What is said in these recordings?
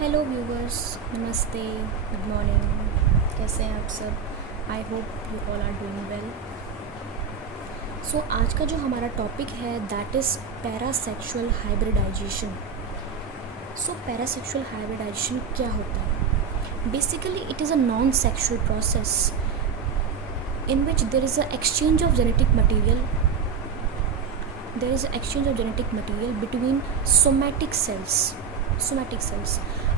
Hello viewers, नमस्ते, good morning. कैसे हैं आप सब? I hope you all are doing well. So आज का जो हमारा टॉपिक है that is parasexual hybridization. So parasexual hybridization क्या होता है? Basically it is a non sexual process in which there is an exchange of genetic material between somatic cells.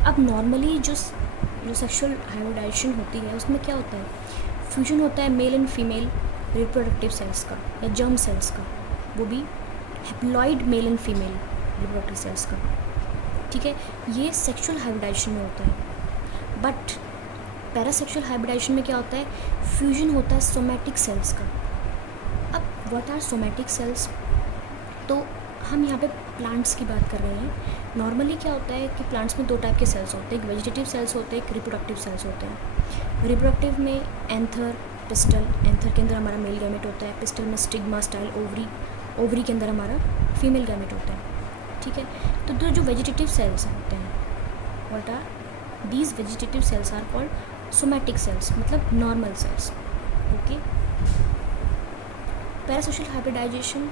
अब normally जो सेक्सुअल हाइब्रिडाइजेशन होती है उसमें क्या होता है? फ्यूजन होता है male and female reproductive cells का या जर्म सेल्स का, वो भी haploid male and female reproductive cells का। ठीक है, ये सेक्सुअल हाइब्रिडाइजेशन में होता है। बट पैरासेक्सुअल हाइब्रिडाइजेशन में क्या होता है? फ्यूजन होता है सोमैटिक सेल्स का। अब व्हाट आर सोमैटिक सेल्स? तो हम यहाँ पे प्लांट्स की बात कर रहे हैं। नॉर्मली क्या होता है कि प्लांट्स में दो टाइप के सेल्स होते हैं, एक वेजिटेटिव सेल्स होते हैं, एक रिप्रोडक्टिव सेल्स होते हैं। रिप्रोडक्टिव में एंथर, पिस्टल। एंथर के अंदर हमारा मेल गैमेट होता है, पिस्टल में स्टिग्मा स्टाइल ओवरी, ओवरी के अंदर हमारा फीमेल गैमेट होता है। ठीक है, तो जो वेजिटेटिव सेल्स होते हैं, what are these vegetative cells are called somatic cells, मतलब normal cells. Okay, parasexual hybridization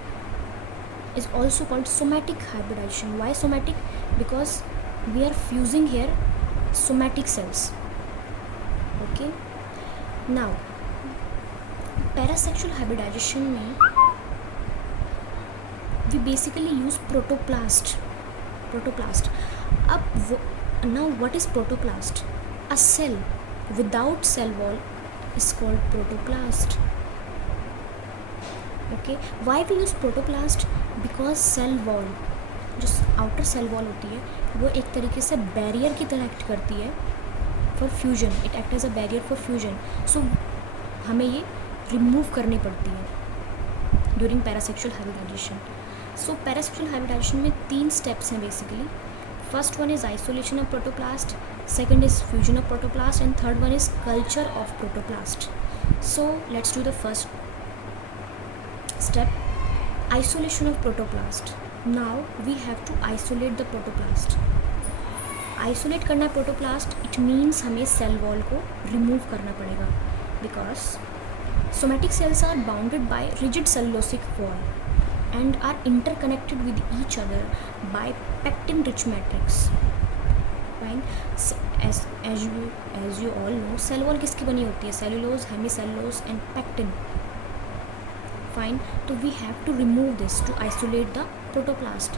is also called somatic hybridization. Why somatic? Because we are fusing here somatic cells. Okay, now parasexual hybridization में we basically use protoplast. अब now what is protoplast? A cell without cell wall is called protoplast. Okay, why we use protoplast? Because cell wall, जो outer cell wall होती है, वो एक तरीके से barrier की तरह एक्ट करती है for fusion. It act as a barrier for fusion. So हमें ये रिमूव करनी पड़ती है during parasexual hybridization. So parasexual hybridization में 3 स्टेप्स हैं basically. First one is isolation of protoplast, second is fusion of protoplast, and third one is culture of protoplast. So let's do the first step, isolation of protoplast. Now we have to isolate the protoplast. Isolate करना है protoplast, it means हमें cell wall को remove करना पड़ेगा, because somatic cells are bounded by rigid cellulosic wall and are interconnected with each other by pectin rich matrix. Fine, as you all know, cell wall किसकी बनी होती है? Cellulose, hemicellulose and pectin. Fine, तो we have to remove this to isolate the protoplast.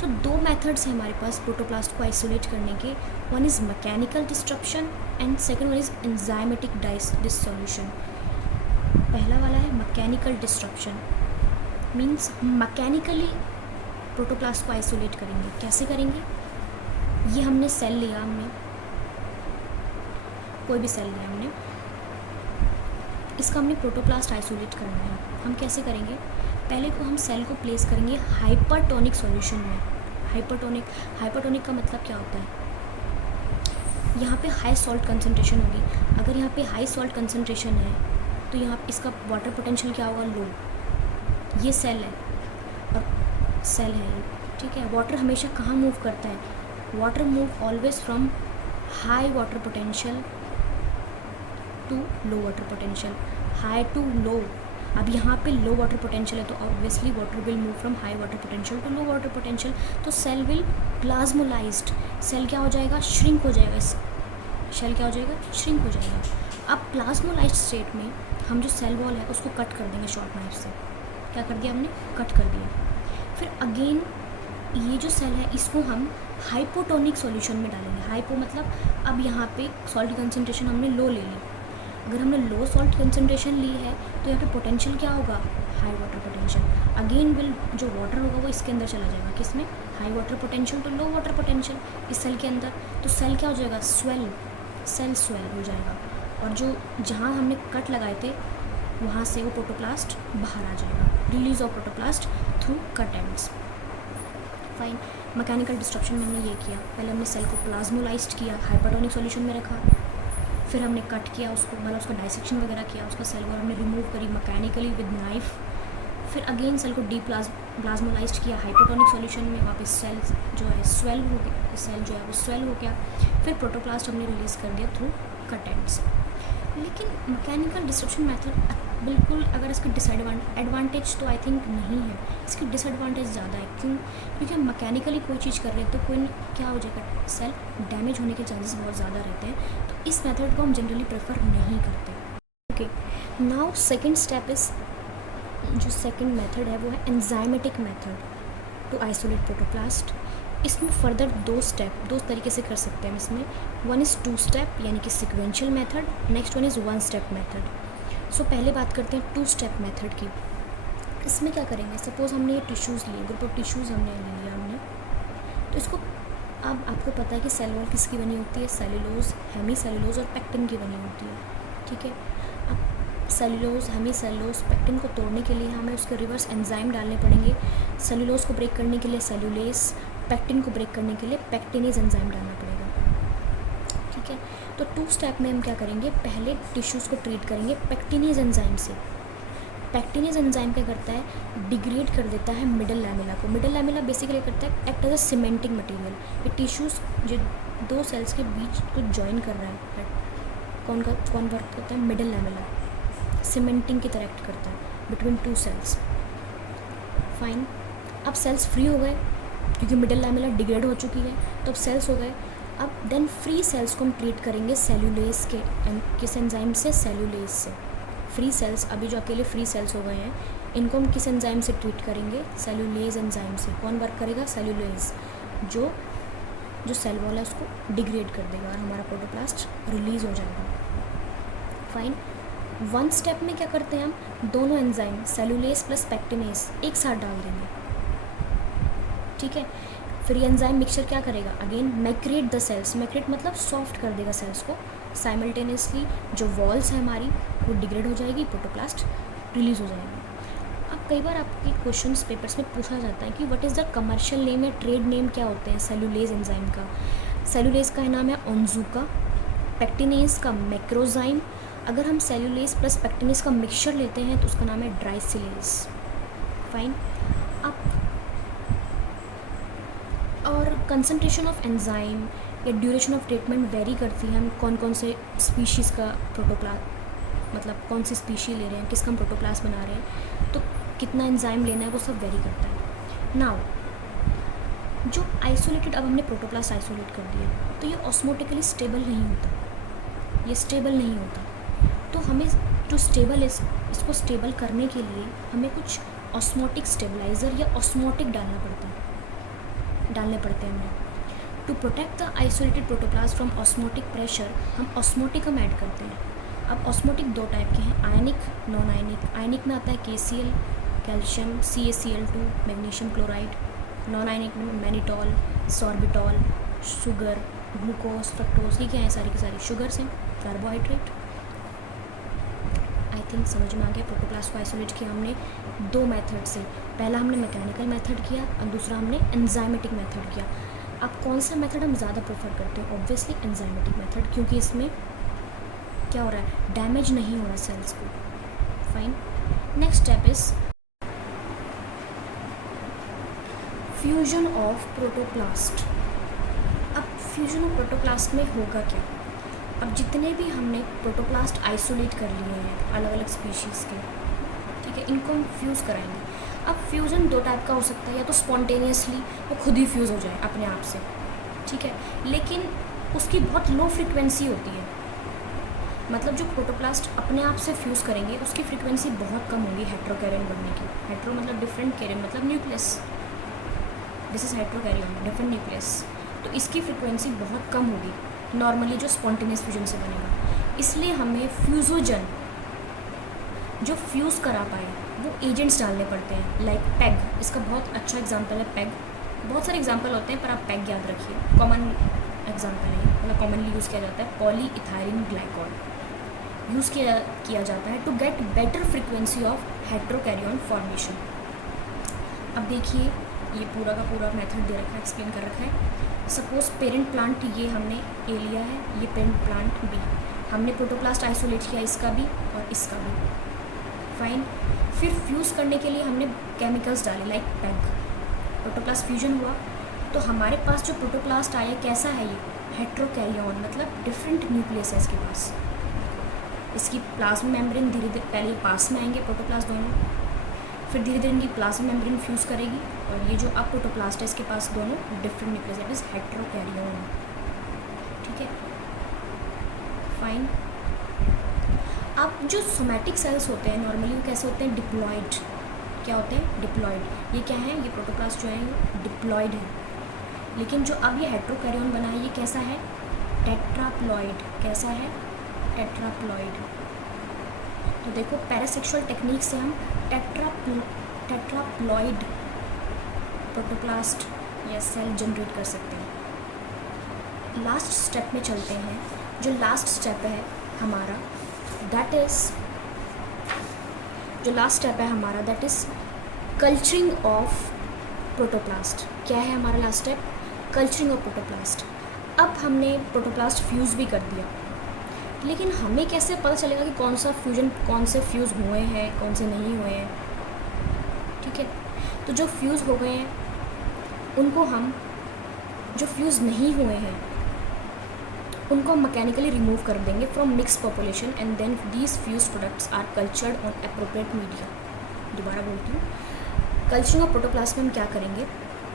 So 2 methods हैं हमारे पास protoplast को isolate करने के। One is mechanical disruption and second one is enzymatic dissolution. पहला वाला है mechanical disruption, means mechanically protoplast को आइसोलेट करेंगे। कैसे करेंगे? ये हमने सेल लिया, हमने कोई भी सेल लिया, हमने इसका हमने प्रोटोप्लास्ट आइसोलेट करना है। हम कैसे करेंगे? पहले को हम सेल को प्लेस करेंगे हाइपरटोनिक सॉल्यूशन में। हाइपरटोनिक का मतलब क्या होता है? यहाँ पे हाई सॉल्ट कंसंट्रेशन होगी। अगर यहाँ पे हाई सॉल्ट कंसंट्रेशन है तो यहाँ इसका वाटर पोटेंशियल क्या होगा? लो। ये सेल है और सेल है, ठीक है। वाटर हमेशा कहाँ मूव करता है? Water move always from high water potential to low water potential, high to low. अब यहाँ पे लो वाटर पोटेंशियल है तो obviously water will move from high water potential to low water potential, तो सेल विल प्लाज्मोलाइज्ड। सेल क्या हो जाएगा? Shrink हो जाएगा। सेल क्या हो जाएगा? श्रिंक हो जाएगा। अब प्लाज्मोलाइज्ड स्टेट में हम जो सेल वॉल है उसको कट कर देंगे शॉर्ट नाइफ से। क्या कर दिया हमने? कट कर दिया। फिर अगेन ये जो सेल है इसको हम हाइपोटोनिक सॉल्यूशन में डालेंगे। हाइपो मतलब अब यहाँ पे सॉल्ट कंसनट्रेशन हमने लो ले ली। अगर हमने लो सॉल्ट कंसंट्रेशन ली है तो यहाँ पे पोटेंशियल क्या होगा? High water potential. Again will जो वाटर होगा वो इसके अंदर चला जाएगा। किसमें? High water potential to low water potential, इस सेल के अंदर। तो सेल क्या हो जाएगा? सेल स्वेल हो जाएगा। और जो जहाँ हमने कट लगाए थे वहाँ से वो प्रोटोप्लास्ट बाहर आ जाएगा। Release of protoplast through cut ends. Fine, mechanical disruption में हमने ये किया। पहले हमने सेल को प्लाज्मोलाइज्ड किया, हाइपरटोनिक सॉल्यूशन में रखा, फिर हमने कट किया उसको, मतलब उसका डाइसेक्शन वगैरह किया, उसका सेल वॉल हमने रिमूव करी मैकेनिकली विद नाइफ। फिर अगेन सेल को प्लाज्मोलाइज्ड किया हाइपोटोनिक सॉल्यूशन में, वापस सेल जो है स्वेल हो गई, सेल जो है वो स्वेल हो गया, फिर प्रोटोप्लास्ट हमने रिलीज़ कर दिया थ्रू कटेंट्स। लेकिन मैकेनिकल डिस्ट्रप्शन मेथड बिल्कुल, अगर इसका एडवांटेज तो आई थिंक नहीं है, इसकी डिसएडवांटेज ज़्यादा है। क्यों? क्योंकि हम मैकेनिकली कोई चीज़ कर रहे हैं तो कोई क्या हो जाएगा, सेल डैमेज होने के चांसेस बहुत ज़्यादा रहते हैं, तो इस मेथड को हम जनरली प्रेफर नहीं करते। Okay, now second step is, जो सेकेंड मेथड है वो है enzymatic method to isolate protoplast. इसमें फर्दर दो तरीके से कर सकते हैं इसमें। वन इज़ 2 स्टेप यानी कि sequential method, next one is 1 step method. So पहले बात करते हैं 2 स्टेप मेथड की। इसमें क्या करेंगे, सपोज़ हमने ये टिश्यूज़ लिए, ग्रुप ऑफ टिश्यूज़ हमने ले लिया हमने, तो इसको, अब आपको पता है कि सेल वॉल किसकी बनी होती है, सेलुलोज, हेमी सेलुलोज और पेक्टिन की बनी होती है, ठीक है। अब सेलुलोज, हेमी सेलुलोज, पेक्टिन को तोड़ने के लिए हमें उसके रिवर्स एंजाइम डालने पड़ेंगे। सेलुलोज को ब्रेक करने के लिए सेलुलेस, पेक्टिन को ब्रेक करने के लिए पेक्टिनेज एंजाइम डालना पड़ेगा, ठीक है। तो 2 स्टेप में हम क्या करेंगे, पहले टिश्यूज़ को ट्रीट करेंगे पेक्टिनेज एंजाइम से। पेक्टिनेज एंजाइम क्या करता है, डिग्रेड कर देता है मिडल लैमेला को। मिडल लैमेला बेसिकली करता है, act as a cementing material. ये टिश्यूज़ जो 2 सेल्स के बीच को जॉइन कर रहा है, कौन वर्क करता है, मिडल लैमेला, सीमेंटिंग की तरह एक्ट करता है बिटवीन 2 सेल्स। फाइन, अब सेल्स फ्री हो गए क्योंकि मिडल लैमेला डिग्रेड हो चुकी है, तो अब सेल्स हो गए। अब देन फ्री सेल्स को हम ट्रीट करेंगे सेलुलेस के, किस एंजाइम से, सेलुलेस से। फ्री सेल्स, अभी जो अकेले फ्री सेल्स हो गए हैं, इनको हम किस एंजाइम से ट्रीट करेंगे, सेलुलेज एंजाइम से। कौन वर्क करेगा, सेलुलेज, जो सेल वॉल है उसको डिग्रेड कर देगा और हमारा प्रोटोप्लास्ट रिलीज़ हो जाएगा। फाइन, 1 स्टेप में क्या करते हैं, हम दोनों एंजाइम सेलुलेस प्लस पेक्टिनेस एक साथ डाल देंगे, ठीक है। फ्री एंजाइम मिक्सचर क्या करेगा, अगेन मैक्रेट द सेल्स, मैक्रेट मतलब सॉफ्ट कर देगा सेल्स को। साइमल्टेनियसली जो वॉल्स है हमारी वो डिग्रेड हो जाएगी, प्रोटोप्लास्ट रिलीज़ हो जाएगा। अब कई बार आपके क्वेश्चंस पेपर्स में पूछा जाता है कि what is the commercial name या ट्रेड नेम क्या होते हैं सेलुलेज एंजाइम का। सेलुलेज का नाम है ओन्जुका, पेक्टिनेज का मैक्रोजाइम। अगर हम सेलुलेज प्लस पेक्टिनेज का मिक्सचर लेते हैं तो उसका नाम है ड्राइसिलेज। फाइन, अब और कंसंट्रेशन ऑफ एंजाइम या ड्यूरेशन ऑफ ट्रीटमेंट वेरी करती है, हम कौन कौन से स्पीशीज़ का प्रोटोप्लास्ट, मतलब कौन सी स्पीशी ले रहे हैं, किसका हम प्रोटोप्लास्ट बना रहे हैं, तो कितना एंजाइम लेना है, वो सब वेरी करता है। नाउ जो आइसोलेटेड, अब हमने प्रोटोप्लास्ट आइसोलेट कर दिया, तो ये ऑस्मोटिकली स्टेबल नहीं होता, ये स्टेबल नहीं होता। तो हमें टू स्टेबल इसको स्टेबल करने के लिए हमें कुछ ऑस्मोटिक स्टेबलाइज़र या ऑस्मोटिक डालने पड़ते हैं हमें। To protect the isolated protoplast from osmotic pressure, हम ऑस्मोटिक हम ऐड करते हैं। अब ऑस्मोटिक 2 टाइप के हैं, आयनिक, नॉन आयनिक। आयनिक में आता है KCl, calcium, CaCl2, magnesium chloride. Non ionic में mannitol, sorbitol, sugar, glucose, fructose, ये क्या है, सारी की सारी शुगर्स हैं, कार्बोहाइड्रेट। आई थिंक समझ में आ गया। प्रोटोप्लास्ट को आइसोलेट किया हमने 2 मेथड से, पहला हमने मैकेनिकल मेथड किया और दूसरा हमने एंजाइमेटिक मेथड किया। अब कौन सा मेथड हम ज़्यादा प्रेफर करते हैं, ऑब्वियसली एंजाइमेटिक मेथड, क्योंकि इसमें क्या हो रहा है, डैमेज नहीं हो रहा सेल्स को। Fine, next step is fusion of protoplast. अब फ्यूजन ऑफ प्रोटोप्लास्ट में होगा क्या, अब जितने भी हमने प्रोटोप्लास्ट आइसोलेट कर लिए हैं अलग अलग स्पीशीज़ के, ठीक है, इनको हम फ्यूज़ कराएंगे। अब फ्यूज़न 2 टाइप का हो सकता है, या तो स्पॉन्टेनियसली वो खुद ही फ्यूज़ हो जाए अपने आप से, ठीक है, लेकिन उसकी बहुत लो फ्रिक्वेंसी होती है। मतलब जो प्रोटोप्लास्ट अपने आप से फ्यूज़ करेंगे उसकी फ्रिक्वेंसी बहुत कम होगी हेट्रोकैरियन बनने की। हेट्रो मतलब डिफरेंट, कैरियन मतलब nucleus, this is heterokaryon, different nucleus. तो इसकी फ्रिक्वेंसी बहुत कम होगी नॉर्मली जो स्पॉन्टेनियस फ्यूजन से बनेगा। इसलिए हमें फ्यूजोजन जो फ्यूज़ करा पाए वो एजेंट्स डालने पड़ते हैं, लाइक पेग। इसका बहुत अच्छा एग्जांपल है पेग। बहुत सारे एग्जांपल होते हैं पर आप पेग याद रखिए, कॉमन एग्जांपल है, मतलब कॉमनली यूज़ किया जाता है। पॉलीइथाइलिन ग्लाइकॉल यूज़ किया जाता है to get better frequency of heterokaryon formation. अब देखिए ये पूरा का पूरा मेथड दे रखा है, एक्सप्लेन कर रखा है। सपोज पेरेंट प्लांट ये हमने ए लिया है, ये पेरेंट प्लांट बी, हमने प्रोटोप्लास्ट आइसोलेट किया इसका भी और इसका भी। फाइन, फिर फ्यूज़ करने के लिए हमने केमिकल्स डाले लाइक पेग। प्रोटोप्लास्ट फ्यूजन हुआ, तो हमारे पास जो प्रोटोप्लास्ट आया कैसा है, ये हेट्रोकैरियोन, मतलब डिफरेंट न्यूक्लियस है इसके पास। इसकी प्लाज्मा मेम्ब्रेन धीरे धीरे पहले पास में आएंगे प्रोटोप्लास्ट दोनों, फिर धीरे धीरे इनकी प्लाज्मा मेम्ब्रेन फ्यूज़ करेगी, और ये जो अब प्रोटोप्लास्ट है इसके पास दोनों डिफरेंट न्यूक्लियस है, इस हेट्रोकैरियोन। ठीक है, फाइन। अब जो सोमैटिक सेल्स होते हैं नॉर्मली वो कैसे होते हैं, डिप्लॉइड। क्या होते हैं, डिप्लॉइड। ये क्या है, ये प्रोटोप्लास्ट जो है ये डिप्लॉइड है। लेकिन जो अब ये हेट्रोकैरियोन बना है ये कैसा है, टेट्राप्लॉइड। कैसा है, टेट्राप्लॉइड। तो देखो पैरासेक्सुअल टेक्निक से हम टेट्राप्लॉइड प्रोटोप्लास्ट या सेल जनरेट कर सकते हैं। लास्ट स्टेप में चलते हैं। जो लास्ट स्टेप है हमारा that is culturing of protoplast. क्या है हमारा last step, culturing of protoplast. अब हमने प्रोटोप्लास्ट फ्यूज़ भी कर दिया, लेकिन हमें कैसे पता चलेगा कि कौन से फ्यूज़ हुए हैं, कौन से नहीं हुए हैं। ठीक है, तो जो फ्यूज़ हो गए हैं उनको हम, जो फ्यूज़ नहीं हुए हैं उनको मैकेनिकली रिमूव कर देंगे from mix population, and then these fuse products are cultured on appropriate media. दोबारा बोलती हूँ, कल्चरिंग ऑफ प्रोटोप्लास्ट में हम क्या करेंगे,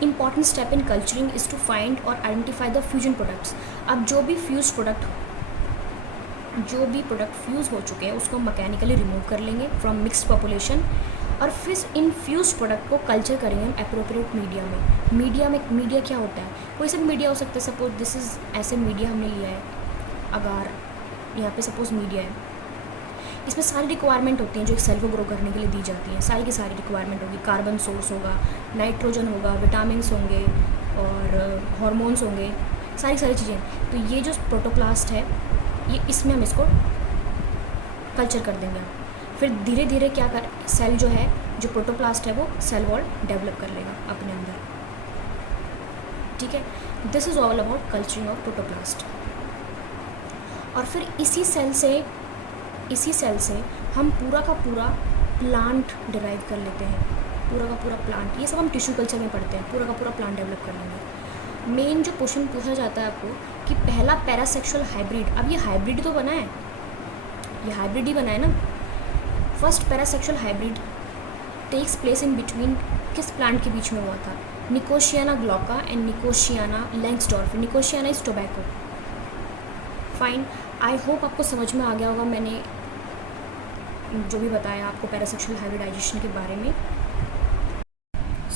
important step in culturing is to find और आइडेंटिफाई द फ्यूजन प्रोडक्ट्स। अब जो भी प्रोडक्ट फ्यूज़ हो चुके हैं उसको मैकेनिकली रिमूव कर लेंगे फ्रॉम मिक्स्ड पॉपुलेशन, और फिर इन फ्यूज प्रोडक्ट को कल्चर करेंगे एप्रोप्रिएट मीडिया में। मीडिया क्या होता है, कोई सा भी मीडिया हो सकता है। सपोज दिस इज़ ऐसे मीडिया हमने लिया है, अगर यहाँ पे सपोज मीडिया है, इसमें सारी रिक्वायरमेंट होती हैं जो एक सेल को ग्रो करने के लिए दी जाती हैं। सारी की सारी रिक्वायरमेंट होगी, कार्बन सोर्स होगा, नाइट्रोजन होगा, विटामिन्स होंगे और हार्मोन्स होंगे, सारी चीज़ें। तो ये जो प्रोटोप्लास्ट है ये इसमें हम इसको कल्चर कर देंगे। फिर धीरे धीरे क्या कर, सेल जो है, जो प्रोटोप्लास्ट है वो सेल वॉल डेवलप कर लेगा अपने अंदर। ठीक है, this is all about culturing of protoplast. और फिर इसी सेल से हम पूरा का पूरा प्लांट डिराइव कर लेते हैं, पूरा का पूरा प्लांट। ये सब हम टिश्यू कल्चर में पढ़ते हैं, पूरा का पूरा प्लांट डेवलप कर लेंगे। मेन जो क्वेश्चन पूछा जाता है आपको कि पहला पैरासेक्सुअल हाइब्रिड, अब ये हाइब्रिड तो बना है, ये हाइब्रिड ही बना है ना। First parasexual hybrid takes place in between, किस प्लांट के बीच में हुआ था, Nicotiana glauca and Nicotiana langsdorffii. Nicotiana is tobacco. Fine, I hope आपको समझ में आ गया होगा मैंने जो भी बताया आपको पैरासेक्सुअल हाइब्रिडाइजेशन के बारे में।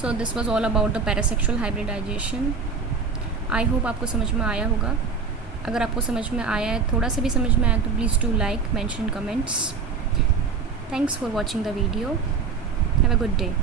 So this was all about the parasexual hybridization. I hope आपको समझ में आया होगा। अगर आपको समझ में आया है, थोड़ा सा भी समझ में आया, तो please do like, mention comments. Thanks for watching the video. Have a good day.